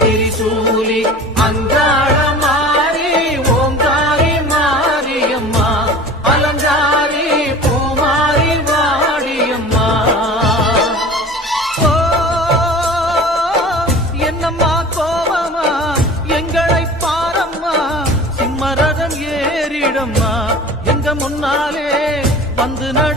திரிசூலி அங்காள மாறி ஓங்காரி மாரியம்மா அலங்காரி பூமாரி வாடியம்மா. என்னம்மா கோவமா எங்களை பாரம்மா சிம்மரதம் ஏறிடம்மா எங்க முன்னாலே வந்து நட